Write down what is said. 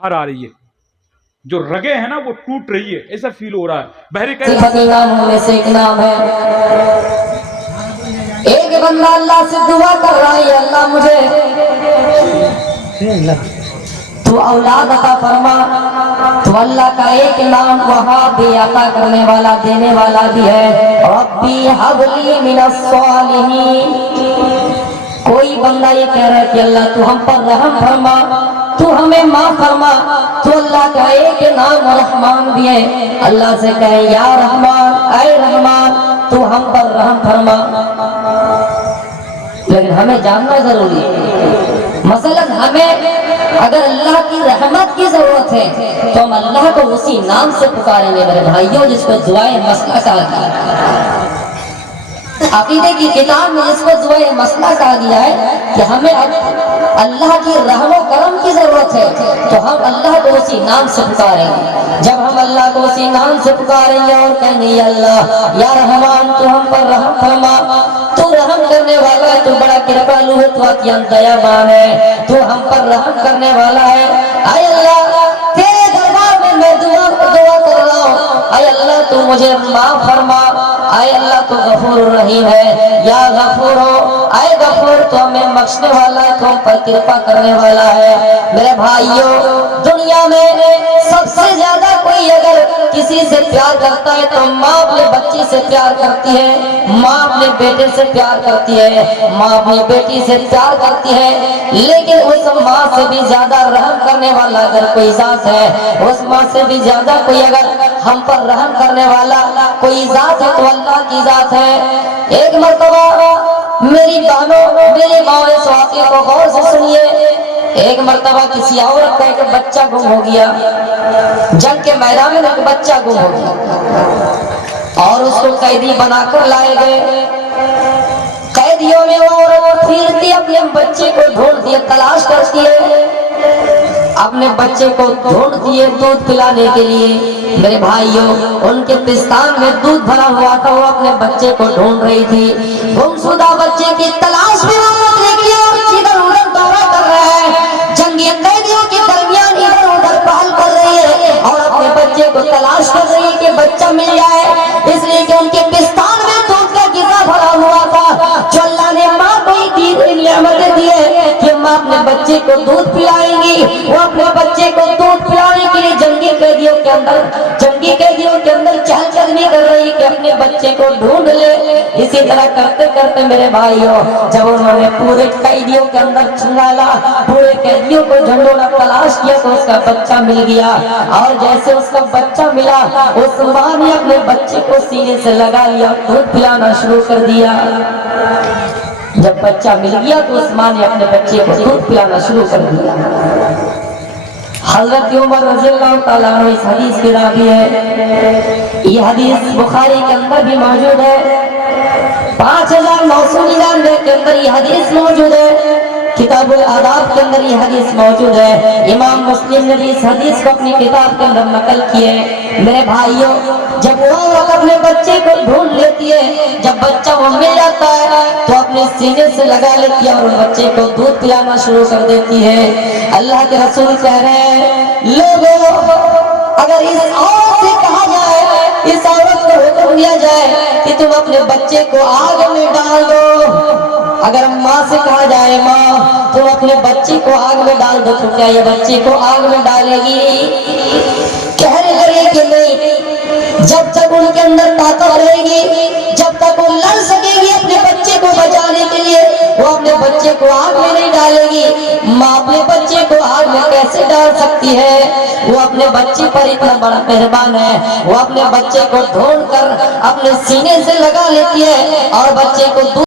باہر آ رہی ہے، جو رگیں ہیں نا وہ ٹوٹ رہی ہے، ایسا فیل ہو رہا ہے. بحری ناموں میں سے ایک نام ہے. ایک بندہ اللہ سے دعا کر رہا ہے، اللہ مجھے تو اولاد عطا فرما. تو اللہ کا ایک نام وہاں بھی عطا کرنے والا، دینے والا بھی ہے، ربی ہب لی من الصالحین. کوئی بندہ یہ کہہ رہا ہے کہ اللہ تو ہم پر رحم فرما، تو ہمیں معاف فرما. تو اللہ کا ایک نام رحمان بھی ہے. اللہ سے کہے یا رحمان، اے رحمان تو ہم پر رحم فرما. لیکن ہمیں جاننا ضروری ہے، مثلا ہمیں اگر اللہ کی رحمت کی ضرورت ہے تو ہم اللہ کو اسی نام سے پکاریں گے میرے بھائیوں، جس کو دعائے مسئلہ کہا گیا ہے. عقیدے کی کتاب میں اس کو دعائے مسئلہ کہا گیا ہے کہ ہمیں اب اللہ کی رحم و کرم کی ضرورت ہے تو ہم اللہ کو اسی نام سے پکاریں گے. جب ہم اللہ کو اسی نام سے پکاریں گے اور کہیں گے یا اللہ یا رحمان تو ہم پر رحم فرما، تو رحم کرنے والا ہے، تو بڑا کرپالو ہے، تو اتیانت دیابان ہے، تو ہم پر رحم کرنے والا ہے. اے اللہ تیرے دربار میں دعا کر رہا ہوں، اے اللہ تو مجھے معاف فرما. اے اللہ تو غفور الرحیم ہے، یا غفور ہو، اے غفور تو ہمیں بخشنے والا ہے، تو ہم پر کرپا کرنے والا ہے. میرے بھائیوں، دنیا میں سب سے زیادہ کوئی اگر کسی سے پیار کرتا ہے تو ماں اپنے بچی سے پیار کرتی ہے، ماں اپنے بیٹے سے پیار کرتی ہے، ماں اپنی بیٹی سے پیار کرتی ہے. لیکن اس ماں سے بھی زیادہ رحم کرنے والا اگر کوئی ذات ہے، اس ماں سے بھی زیادہ کوئی اگر ہم پر رحم کرنے والا کوئی ذات ہے تو اللہ کی ذات ہے. ایک مرتبہ میری بہنوں، میری ماں، اس واقعے کو غور سے سنیے. ایک مرتبہ کسی عورت کا ایک بچہ گم ہو گیا، جنگ کے میدان میں ایک بچہ گم ہو گیا اور اس کو قیدی بنا کر لائے گئے. قیدیوں میں وہ عورت پھرتی اپنے بچے کو ڈھونڈتی ہے، تلاش کرتی ہے، اپنے بچے کو ڈھونڈتی ہے دودھ پلانے کے لیے. میرے بھائیوں، ان کے پستان میں دودھ بھرا ہوا تھا، وہ اپنے بچے کو ڈھونڈ رہی تھی. گمشدہ بچے کی تلاش میں وہ نکلی اور ادھر ادھر دورہ کر رہا ہے، جنگی قیدیوں کے درمیان ادھر ادھر پہل کر رہی ہے اور اپنے بچے کو تلاش کر رہی ہے کہ بچہ مل جائے. اس لیے کہ ان کے پستان میں دودھ کا غذا بھرا ہوا تھا جو اللہ نے ماں کو ہی نعمتیں دی ہے کہ ماں اپنے بچے کو دودھ پلائیں گی. وہ اپنے بچے کو دودھ پلانے کے لیے جنگی قیدیوں کے اندر چہل قدمی کر رہی کہ اپنے بچے کو ڈھونڈ لے. اسی طرح کرتے کرتے میرے بھائیوں، جب انہوں نے پورے قیدیوں کے اندر چھنگالا، پورے قیدیوں کو جھنڈوڑا تلاش کیا تو اس کا بچہ مل گیا. اور جیسے اس کا بچہ ملا، اس ماں نے اپنے بچے کو سینے سے لگا لیا، دودھ پلانا شروع کر دیا. جب بچہ مل گیا تو اس ماں نے اپنے بچے کو دودھ پلانا شروع کر دیا. حضرت عمر رضی اللہ تعالیٰ عنہ اس حدیث کی راوی ہے. یہ حدیث بخاری کے اندر بھی موجود ہے، 5999 کے اندر یہ حدیث موجود ہے، کتاب الآداب کے اندر یہ حدیث موجود ہے. امام مسلم نے بھی اس حدیث کو اپنی کتاب کے اندر نقل کیے. میرے بھائیوں، جب وہ عورت اپنے بچے کو ڈھونڈ لیتی ہے، جب بچہ وہ مل جاتا ہے تو اپنے سینے سے لگا لیتی ہے اور بچے کو دودھ پلانا شروع کر دیتی ہے. اللہ کے رسول کہہ رہے ہیں، لوگوں اگر اس عورت سے کہا جائے، اس عورت کو حکم دیا جائے کہ تم اپنے بچے کو آگ میں ڈال دو، اگر ماں سے کہا جائے ماں تم اپنے بچے کو آگ میں ڈال دو، تو کیا یہ بچے کو آگ میں ڈالے گی؟ کہنے لگے کہ نہیں، جب تک ان کے اندر طاقت رہے گی، جب تک وہ لڑ سکے گی اپنے بچے کو بچانے کے لیے، وہ اپنے بچے کو آگ میں نہیں ڈالے گی. ماں اپنے بچے کو آگ میں کیسے ڈال سکتی ہے؟ وہ اپنے بچے پر اتنا بڑا مہربان ہے، وہ اپنے بچے کو ڈھونڈ کر اپنے سینے سے لگا لیتی ہے اور بچے کو